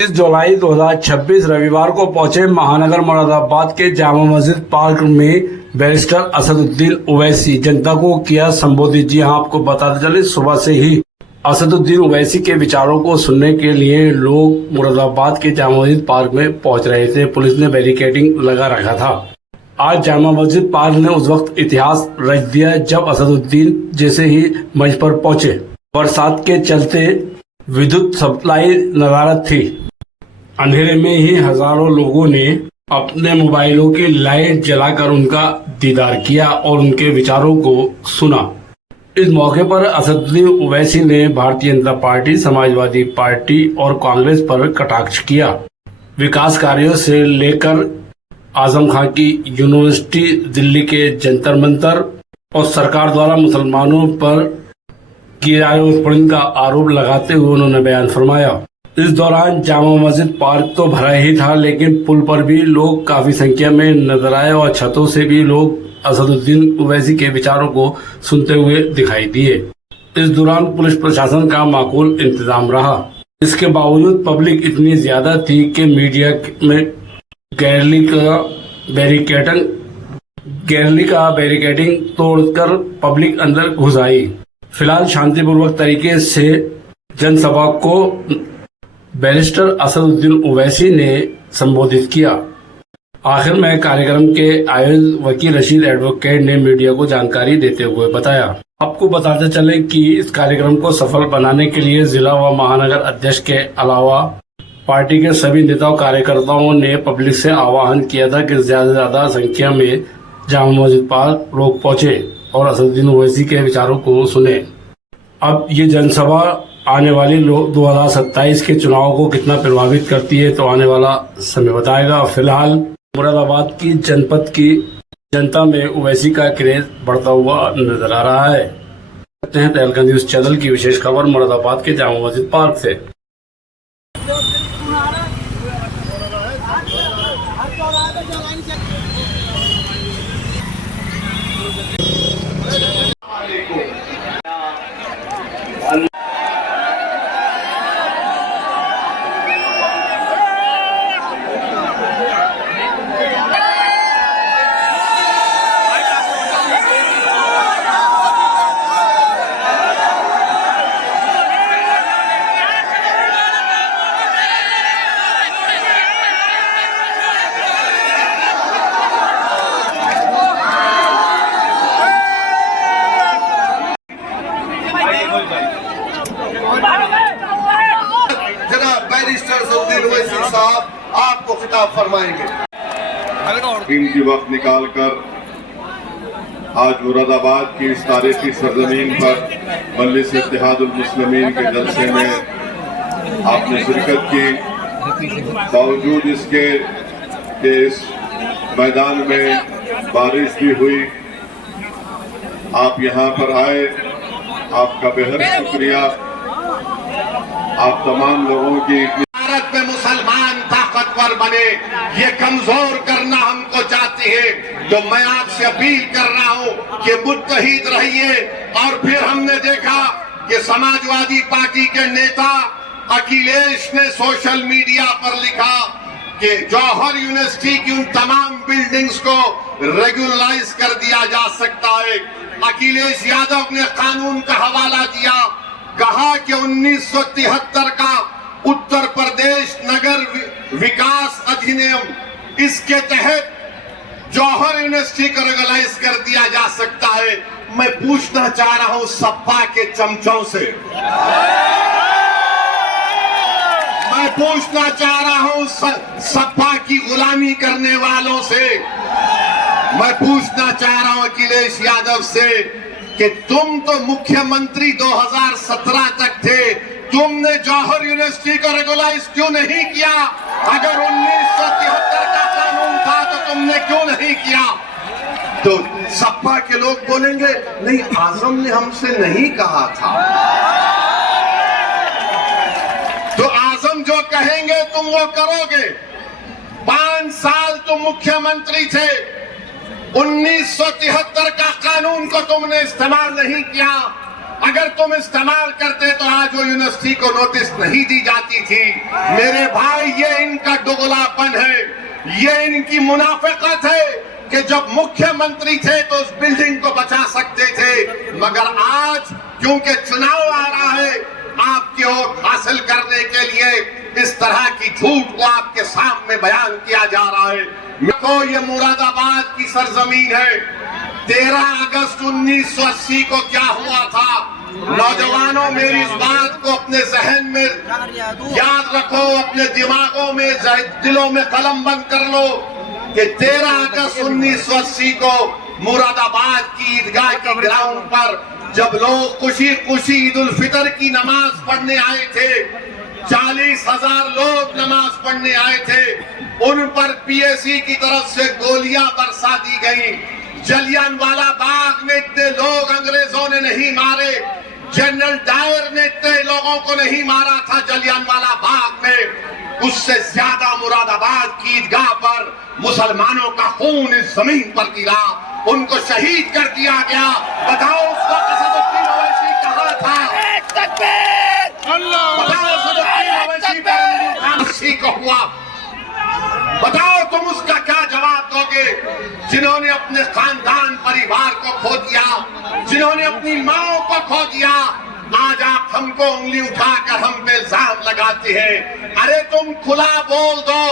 30 जुलाई 2026 रविवार को पहुंचे महानगर मुरादाबाद के जामा मस्जिद पार्क में बैरिस्टर असदुद्दीन ओवैसी जनता को किया संबोधित। जी हां, आपको बताते चले सुबह से ही असदुद्दीन ओवैसी के विचारों को सुनने के लिए लोग मुरादाबाद के जामा मस्जिद पार्क में पहुंच रहे थे। पुलिस ने बैरिकेडिंग लगा रखा था। आज जामा मस्जिद पार्क ने उस वक्त इतिहास रच दिया जब असदुद्दीन जैसे ही मंच पर पहुंचे। बरसात के चलते विद्युत सप्लाई नदारद थी। अंधेरे में ही हजारों लोगों ने अपने मोबाइलों की लाइट जलाकर उनका दीदार किया और उनके विचारों को सुना। इस मौके पर असदुद्दीन ओवैसी ने भारतीय जनता पार्टी, समाजवादी पार्टी और कांग्रेस पर कटाक्ष किया। विकास कार्यों से लेकर आजम खां की यूनिवर्सिटी, दिल्ली के जंतर मंतर और सरकार द्वारा मुसलमानों पर किए जा रहे उत्पीड़न का आरोप लगाते हुए उन्होंने बयान फरमाया। इस दौरान जामा मस्जिद पार्क तो भरा ही था, लेकिन पुल पर भी लोग काफी संख्या में नजर आए और छतों से भी लोग असदुद्दीन ओवैसी के विचारों को सुनते हुए दिखाई दिए। इस दौरान पुलिस प्रशासन का माकूल इंतजाम रहा। इसके बावजूद पब्लिक इतनी ज्यादा थी कि मीडिया में गैलरी का बैरिकेडिंग तोड़कर पब्लिक अंदर घुस आई। फिलहाल शांतिपूर्वक तरीके से जनसभा को बैरिस्टर असदुद्दीन ओवैसी ने संबोधित किया। आखिर में कार्यक्रम के आयोजक वकील रशीद एडवोकेट ने मीडिया को जानकारी देते हुए बताया। आपको बताते चले कि इस कार्यक्रम को सफल बनाने के लिए जिला व महानगर अध्यक्ष के अलावा पार्टी के सभी नेताओं कार्यकर्ताओं ने पब्लिक से आह्वान किया था कि ज्यादा से ज्यादा संख्या में जामा मस्जिद पार्क लोग पहुंचे और असदुद्दीन ओवैसी के विचारों को सुने। अब ये जनसभा आने वाली 2027 के चुनाव को कितना प्रभावित करती है तो आने वाला समय बताएगा। फिलहाल मुरादाबाद की जनपद की जनता में ओवैसी का क्रेज बढ़ता हुआ नजर आ रहा है। देखते हैं तहलका न्यूज चैनल की विशेष खबर मुरादाबाद के जामा मस्जिद पार्क से। जनाब बैरिस्टर असदुद्दीन ओवैसी साहब आपको खिताब फरमाएंगे। कीमती वक्त निकालकर आज मुरादाबाद की इस तारीखी सरजमीन पर मजलिस इत्तेहादुल मुस्लिमीन के जलसे में आपने शिरकत की। बावजूद इसके कि इस मैदान में बारिश भी हुई, आप यहाँ पर आए, आपका बेहद शुक्रिया। आप तमाम लोगों की भारत में मुसलमान ताकतवर बने, ये कमजोर करना हमको चाहते हैं। तो मैं आपसे अपील कर रहा हूँ कि मुत्तहिद रहिए। और फिर हमने देखा कि समाजवादी पार्टी के नेता अखिलेश ने सोशल मीडिया पर लिखा कि जौहर यूनिवर्सिटी की उन तमाम बिल्डिंग्स को रेगुलराइज कर दिया जा सकता है। अखिलेश यादव ने कानून का हवाला दिया, कहा कि 1973 का उत्तर प्रदेश नगर विकास अधिनियम, इसके तहत जौहर यूनिवर्सिटी को रेगुलराइज कर दिया जा सकता है। मैं पूछना चाह रहा हूं सपा के चमचों से, मैं पूछना चाह रहा हूं सपा की गुलामी करने वालों से, मैं पूछना चाह रहा हूं अखिलेश यादव से कि तुम तो मुख्यमंत्री 2017 तक थे, तुमने जौहर यूनिवर्सिटी को रेगुलराइज क्यों नहीं किया? अगर 1973 का कानून था तो तुमने क्यों नहीं किया? तो सपा के लोग बोलेंगे नहीं, आजम ने हमसे नहीं कहा था। तो आजम जो कहेंगे तुम वो करोगे। 5 साल तुम मुख्यमंत्री थे, 1973 का कानून को तुमने इस्तेमाल नहीं किया। अगर तुम इस्तेमाल करते तो आज वो यूनिवर्सिटी को नोटिस नहीं दी जाती थी। मेरे भाई, ये इनका दोगलापन है, ये इनकी मुनाफिकत है कि जब मुख्यमंत्री थे तो उस बिल्डिंग को बचा सकते थे, मगर आज क्योंकि चुनाव आ रहा है, आपकी वोट हासिल करने के लिए इस तरह की झूठ को आपके सामने बयान किया जा रहा है। देखो, ये मुरादाबाद की सरजमीन है। 13 अगस्त 1980 को क्या हुआ था? नौजवानों, मेरी इस बात को अपने जहन में याद रखो, अपने दिमागों में, दिलों में कलम बंद कर लो कि 13 अगस्त 1980 को मुरादाबाद की ईदगाह के ग्राउंड पर जब लोग खुशी खुशी ईद उल फितर की नमाज पढ़ने आए थे, 40,000 लोग नमाज पढ़ने आए थे, उन पर पीएसी की तरफ से गोलियां बरसा दी गई। जलियांवाला बाग में इतने लोग अंग्रेजों ने नहीं मारे, जनरल डायर ने इतने लोगों को नहीं मारा था जलियांवाला बाग में, उससे ज्यादा मुरादाबाद की ईदगाह पर मुसलमानों का खून इस जमीन पर गिरा, उनको शहीद कर दिया गया। बताओ, उसको असदुद्दीन ओवैसी कहा था? बताओ, असदुद्दीन ओवैसी को हुआ, बताओ तुम उसका क्या जवाब दोगे? जिन्होंने अपने खानदान परिवार को खो दिया, जिन्होंने अपनी माओ को खो दिया, आज आप हमको उंगली उठाकर हम पे इल्जाम लगाते हैं। अरे तुम खुला बोल दो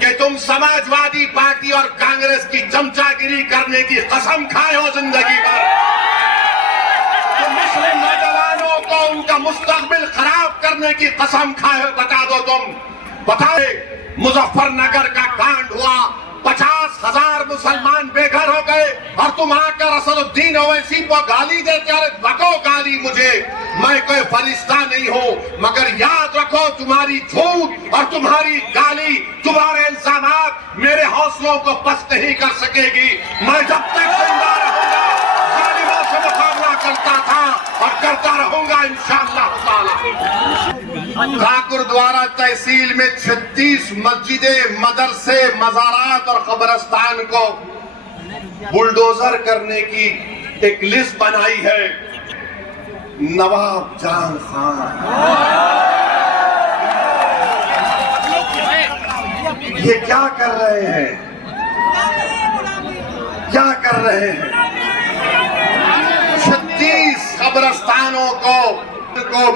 कि तुम समाजवादी पार्टी और कांग्रेस की चमचागिरी करने की कसम खाए हो जिंदगी भर। तुम मुस्लिम नौजवानों को उनका मुस्तकबिल खराब करने की कसम खाए हो। बता दो, तुम बताओ, मुजफ्फरनगर का कांड हुआ, 50,000 मुसलमान बेघर हो गए और तुम आकर असदुद्दीन ओवैसी को गाली देते। अरे बको गाली मुझे, मैं कोई फरिश्ता नहीं हूं, मगर याद रखो, तुम्हारी झूठ और तुम्हारी गाली, तुम्हारे इल्जामात मेरे हौसलों को पस्त नहीं कर सकेगी। मैं जब तक जिंदा रहूंगा जालिमों से मुकाबला करता था और करता रहूंगा इंशाअल्लाह ताला। ठाकुर द्वारा तहसील में 36 मस्जिदें, मदरसे, मज़ारात और कब्रिस्तान को बुलडोजर करने की एक लिस्ट बनाई है नवाब जान खान। ये क्या कर रहे हैं? क्या कर रहे हैं? 36 कब्रिस्तानों को,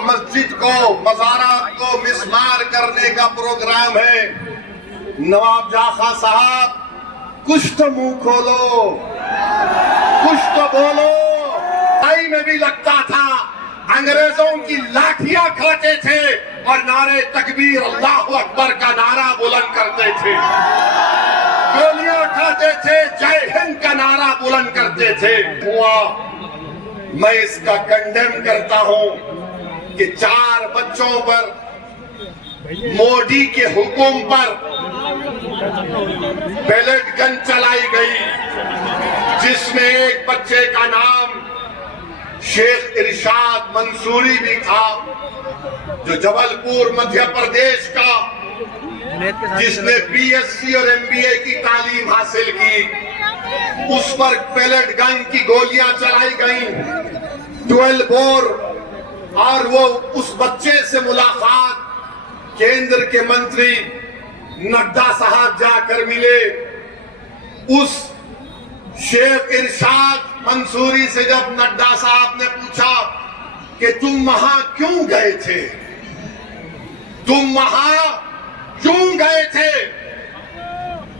मस्जिद को, मज़ारात को मिसमार करने का प्रोग्राम है। नवाब जाखा साहब, कुछ तो मुंह खोलो, कुछ तो बोलो। आई में भी लगता था अंग्रेजों की लाठियां खाते थे और नारे तकबीर अल्लाह अकबर का नारा बुलंद करते थे, गोलियां खाते थे, जय हिंद का नारा बुलंद करते थे। हुआ, मैं इसका कंडेम करता हूं कि 4 बच्चों पर मोदी के हुक्म पर पेलेट गन चलाई गई, जिसमें एक बच्चे का नाम शेख इरशाद मंसूरी भी था, जो जबलपुर मध्य प्रदेश का, जिसने बीएससी और एमबीए की तालीम हासिल की। उस पर पेलेट गन की गोलियां चलाई गई, 12 बोर। और वो उस बच्चे से मुलाकात केंद्र के मंत्री नड्डा साहब जाकर मिले। उस शेख इरशाद मंसूरी से जब नड्डा साहब ने पूछा कि तुम वहां क्यों गए थे, तुम वहां क्यों गए थे,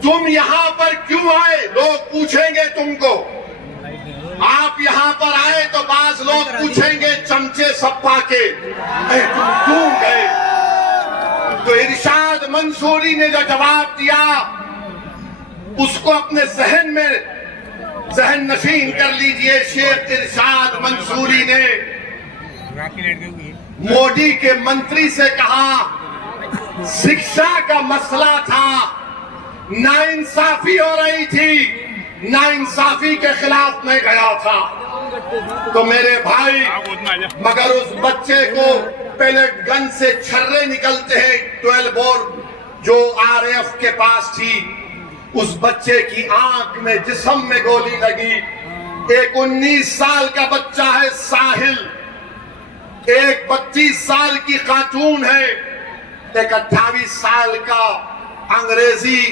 तुम यहां पर क्यों आए, लोग पूछेंगे तुमको। आप यहां पर आए तो बाज लोग पूछेंगे चमचे सप्पा के, तुम क्यों गए? तो इरशाद मंसूरी ने जो जवाब दिया, उसको अपने जहन नशीन कर लीजिए। शेख इरशाद मंसूरी ने मोदी के मंत्री से कहा, शिक्षा का मसला था, नाइंसाफी हो रही थी, नाइंसाफी के खिलाफ मैं गया था। तो मेरे भाई, मगर उस बच्चे को पेलेट गन से छर्रे निकलते हैं, 12 बोर जो आरएएफ के पास थी। उस बच्चे की आंख में, जिस्म में गोली लगी। एक 19 साल का बच्चा है साहिल, 29 साल की खातून है, एक 28 साल का अंग्रेजी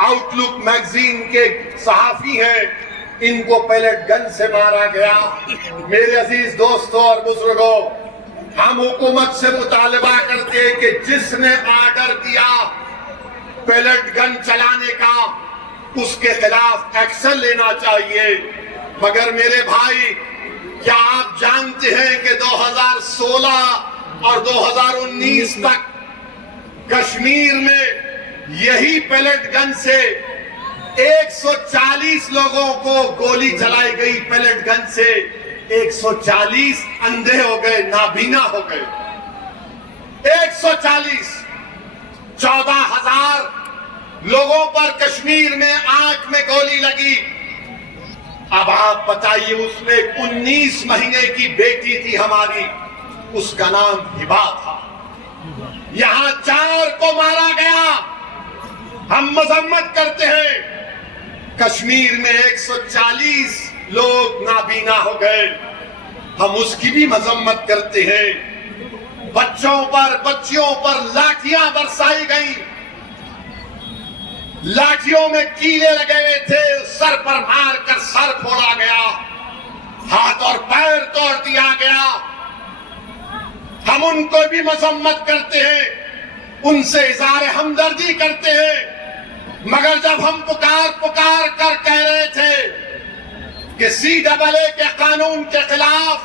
आउटलुक मैगजीन के सहाफी हैं, इनको पैलेट गन से मारा गया। मेरे अजीज दोस्तों और बुजुर्गों, हम हुकूमत से मुतालबा करते हैं कि जिसने आर्डर दिया पैलेट गन चलाने का, उसके खिलाफ एक्शन लेना चाहिए। मगर मेरे भाई, क्या आप जानते हैं कि 2016 और 2019 तक कश्मीर में यही पैलेट गन से 140 लोगों को गोली चलाई गई। पैलेट गन से 140 अंधे हो गए, नाबीना हो गए। 140, 14,000 लोगों पर कश्मीर में आंख में गोली लगी। अब आप बताइए, उसमें 19 महीने की बेटी थी हमारी, उसका नाम हिबा था। यहां 4 को मारा गया। हम मजम्मत करते हैं, कश्मीर में 140 लोग नाबीना हो गए, हम उसकी भी मजम्मत करते हैं। बच्चियों पर लाठियां बरसाई गई, लाठियों में कीले लगे हुए थे, सर पर मारकर सर फोड़ा गया, हाथ और पैर तोड़ दिया गया। हम उनको भी मजम्मत करते हैं, उनसे इज़हार हमदर्दी करते हैं। मगर जब हम पुकार कर कह रहे थे कि CAA के कानून के खिलाफ,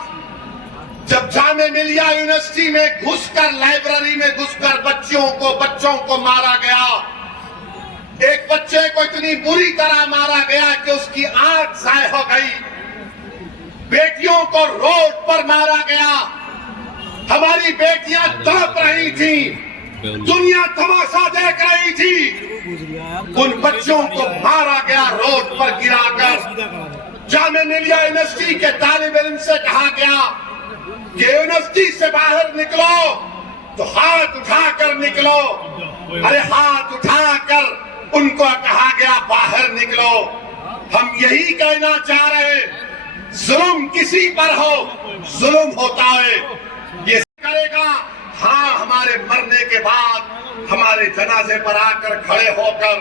जब जामे मिलिया यूनिवर्सिटी में घुसकर, लाइब्रेरी में घुसकर बच्चों को मारा गया, एक बच्चे को इतनी बुरी तरह मारा गया कि उसकी आंख ज़ाय हो गई, बेटियों को रोड पर मारा गया, हमारी बेटियां तड़प रही थी, दुनिया तमाशा देख रही थी, उन बच्चों को मारा गया रोड पर गिराकर। जामे मिलिया यूनिवर्सिटी के तालिब इल्म से कहा गया कि यूनिवर्सिटी से बाहर निकलो तो हाथ उठाकर निकलो। अरे हाथ उठाकर उनको कहा गया बाहर निकलो। हम यही कहना चाह रहे, जुल्म किसी पर हो, जुल्म होता है, ये करेगा। हाँ, हमारे मरने के बाद हमारे जनाजे पर आकर खड़े होकर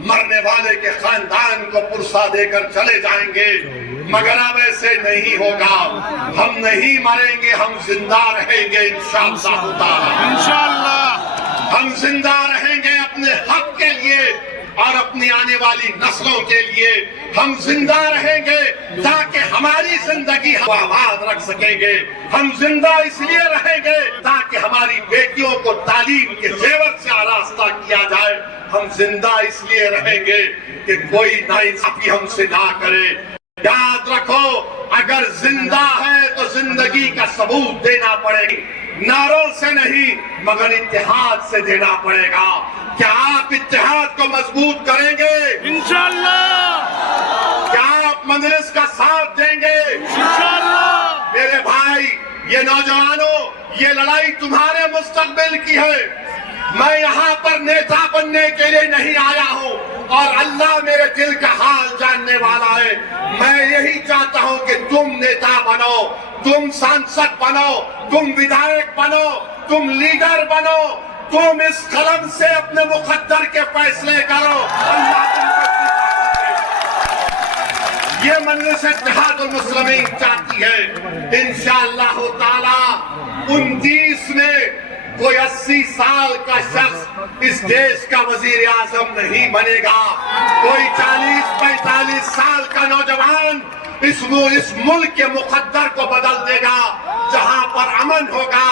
मरने वाले के खानदान को पुरसा देकर चले जाएंगे, मगर अब ऐसे नहीं होगा। हम नहीं मरेंगे, हम जिंदा रहेंगे इंशाअल्लाह। हम जिंदा रहेंगे अपने हक के लिए और अपनी आने वाली नस्लों के लिए। हम जिंदा रहेंगे ताकि हमारी जिंदगी हम आबाद रख सकेंगे। हम जिंदा इसलिए रहेंगे ताकि हमारी बेटियों को तालीम के जेवर से आरास्ता किया जाए। हम जिंदा इसलिए रहेंगे कि कोई नाइंसाफी हमसे ना करे। याद रखो, अगर जिंदा है तो जिंदगी का सबूत देना पड़ेगा, नारों से नहीं मगर इत्तेहाद से देना पड़ेगा। क्या आप इत्तेहाद को मजबूत करेंगे? इंशाअल्लाह। क्या आप मजलिस का साथ देंगे? इंशाअल्लाह। मेरे भाई, ये नौजवानों, ये लड़ाई तुम्हारे मुस्तकबिल की है। मैं यहाँ पर नेता बनने के लिए नहीं आया हूँ और अल्लाह मेरे दिल का हाल जानने वाला है। मैं यही चाहता हूँ कि तुम नेता बनो, तुम सांसद बनो, तुम विधायक बनो, तुम लीडर बनो, तुम इस कलम से अपने मुकद्दर के फैसले करो। ये मजलिस इत्तेहादुल मुस्लिमीन चाहती है। इंशाअल्लाह ताला 29 में कोई 80 साल का शख्स इस देश का वजीर आजम नहीं बनेगा। कोई 40-45 साल का नौजवान इस मुल्क के मुकद्दर को बदल देगा, जहां पर अमन होगा,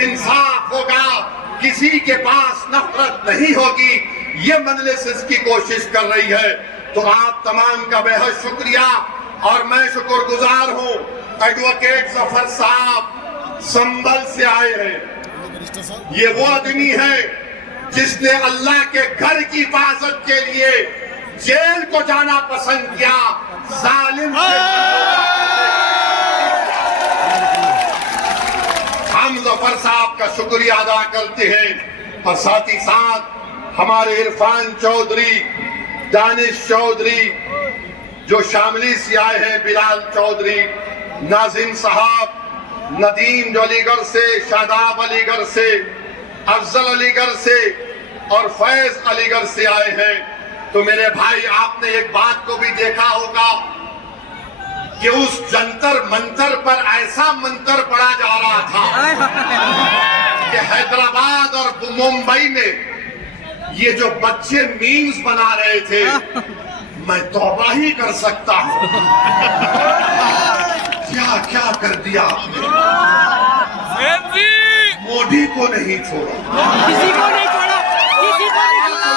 इंसाफ होगा, किसी के पास नफरत नहीं होगी। ये मजलिस इसकी कोशिश कर रही है। तो आप तमाम का बेहद शुक्रिया और मैं शुक्रगुजार हूँ। एडवोकेट जफर साहब संभल से आए हैं। ये वो आदमी है जिसने अल्लाह के घर की हिफाजत के लिए जेल को जाना पसंद किया। जालिम से हम जफर साहब का शुक्रिया अदा करते हैं और साथ ही साथ हमारे इरफान चौधरी, दानिश चौधरी जो शामिली से आए हैं, बिलाल चौधरी, नाजिम साहब, नदीम जो अलीगढ़ से, शादाब अलीगढ़ से, अफजल अलीगढ़ से और फैज अलीगढ़ से आए हैं। तो मेरे भाई, आपने एक बात को भी देखा होगा कि उस जंतर मंतर पर ऐसा मंतर पड़ा जा रहा था कि हैदराबाद और मुंबई में ये जो बच्चे मीम्स बना रहे थे, मैं तौबा ही कर सकता हूं। क्या क्या कर दिया मोदी को नहीं छोड़ा, किसी को नहीं छोड़ा, किसी को नहीं छोड़ा,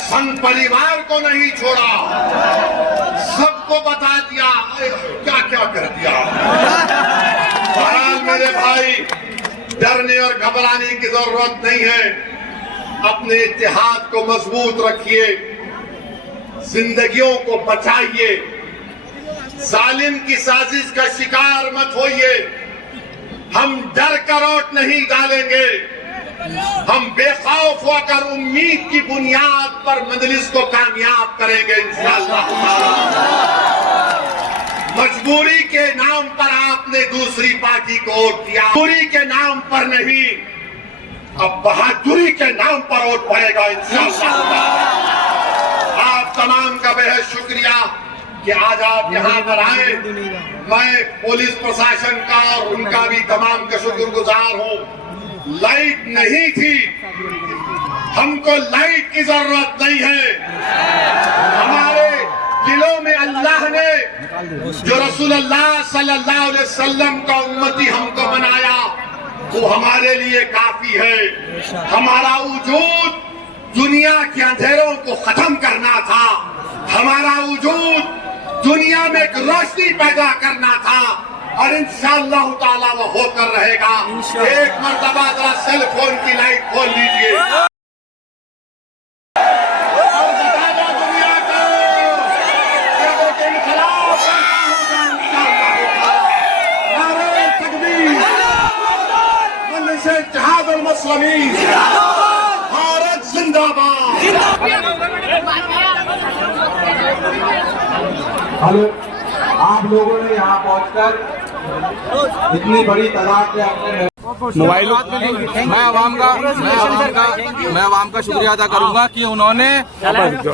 संघ परिवार को नहीं छोड़ा, सबको बता दिया क्या क्या कर दिया। बहरहाल मेरे भाई, डरने और घबराने की जरूरत नहीं है। अपने इत्तेहाद को मजबूत रखिए, जिंदगियों को बचाइए, जालिम की साजिश का शिकार मत होइए। हम डर का रोट नहीं डालेंगे, हम बेखौफ होकर उम्मीद की बुनियाद पर मजलिस को कामयाब करेंगे इंशाअल्लाह। मजबूरी के नाम पर आपने दूसरी पार्टी को वोट दिया, मजबूरी के नाम पर नहीं, अब बहादुरी के नाम पर वोट पड़ेगा इंशाअल्लाह। आप तमाम का बेहद शुक्रिया कि आज आप यहाँ पर आए। मैं पुलिस प्रशासन का और उनका भी तमाम का शुक्रगुजार हूँ। लाइट नहीं थी, हमको लाइट की जरूरत नहीं है। हमारे दिलों में अल्लाह ने जो रसूलुल्लाह सल्लल्लाहु अलैहि वसल्लम का उम्मती हमको बनाया, वो हमारे लिए काफी है। हमारा वजूद दुनिया के अंधेरों को खत्म करना था, हमारा वजूद दुनिया में एक रोशनी पैदा करना था, और इंशाअल्लाह ताला वो होकर रहेगा। एक मर्तबा जरा सेल फोन की लाइट खोल लीजिए और बता दो दुनिया को कि वो इनकलाब करता होगा इंशाअल्लाह। नारे तकबीर, मजलिस इत्तेहाद अल मुस्लिमीन, भारत जिंदाबाद। हेलो, आप लोगों ने यहाँ पहुंचकर इतनी बड़ी तादाद में अपने मोबाइल मैं आवाम का शुक्रिया अदा करूंगा कि उन्होंने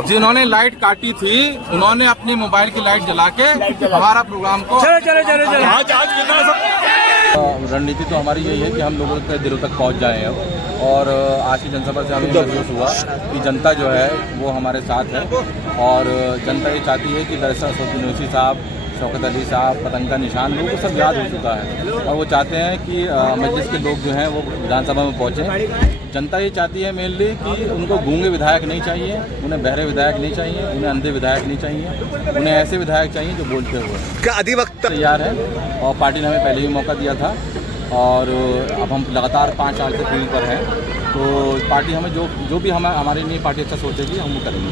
जिन्होंने लाइट काटी थी, उन्होंने अपनी मोबाइल की लाइट जला के हमारा प्रोग्राम को रणनीति तो हमारी यही है कि हम लोगों के दिलों तक पहुंच जाए हैं। और आज की जनसभा से हमें महसूस हुआ कि जनता जो है वो हमारे साथ है, और जनता ये चाहती है कि बैरिस्टर असदुद्दीन ओवैसी साहब, शौकत अली साहब, पतंग का निशान, वो सब याद हो चुका है, और वो चाहते हैं कि मजलिस के लोग जो हैं वो विधानसभा में पहुँचें। जनता ये चाहती है मेनली कि उनको गूंगे विधायक नहीं चाहिए, उन्हें बहरे विधायक नहीं चाहिए, उन्हें अंधे विधायक नहीं चाहिए, उन्हें ऐसे विधायक चाहिए जो बोलते हुए क्या अधिवक्ता तैयार है। और पार्टी ने हमें पहले भी मौका दिया था, और अब हम लगातार 5 साल से फील्ड पर हैं। तो पार्टी हमें जो भी हमारे लिए पार्टी अच्छा सोचेगी हम वो करेंगे।